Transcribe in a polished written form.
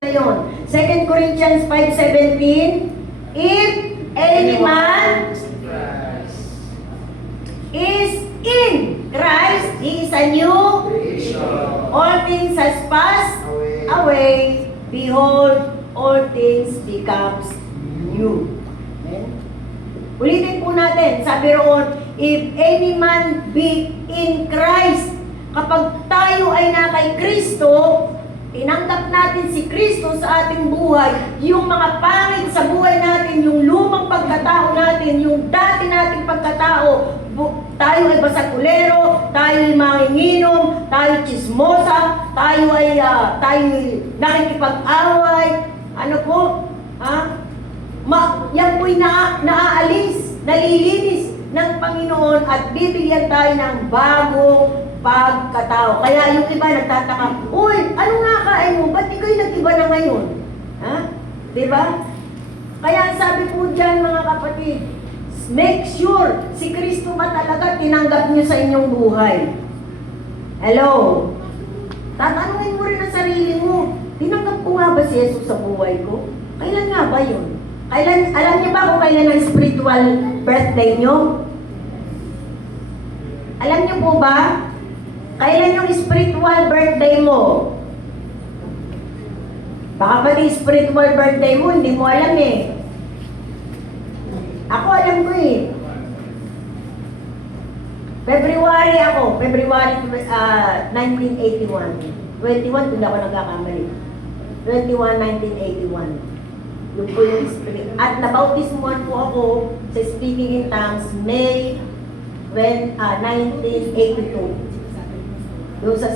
Ngayon, 2 Corinthians 5:17, if any man is in Christ, he is a new Creation. all things has passed away. Behold, all things becomes new. Amen? Ulitin po natin, sabi roon, if any man be in Christ, kapag tayo ay na kay Kristo, tinanggap natin si Kristo sa ating buhay, yung mga pangit sa buhay natin, yung lumang pagkatao natin, yung dati nating pagkatao, tayo ay basakulero, tayo ay manginginom, tayo chismosa, tayo ay nakikipag-away, ano po, yan po'y naaalis, nalilinis ng Panginoon at bibigyan tayo ng bagong pagkatao. Kaya yung iba nagtataka, uy, ano nga kain mo? Ba't ikaw nag-iba na ngayon? Ha? Diba? Kaya sabi po dyan mga kapatid, make sure si Kristo ba talaga tinanggap niyo sa inyong buhay? Hello? Tatanungin mo rin ang sarili mo, tinanggap ko nga ba si Jesus sa buhay ko? Kailan nga ba yun? Alam niyo ba kung kailan ang spiritual birthday niyo? Alam niyo po ba? Kailan yung spiritual birthday mo? Baka pati spiritual birthday mo, hindi mo alam eh. Ako alam ko eh. February 1981. 21, kung ako nagkakamali. 21, 1981. Yung po yung spirit. At nabautismuhan po ako sa speaking in tongues, May 1982. Doon sa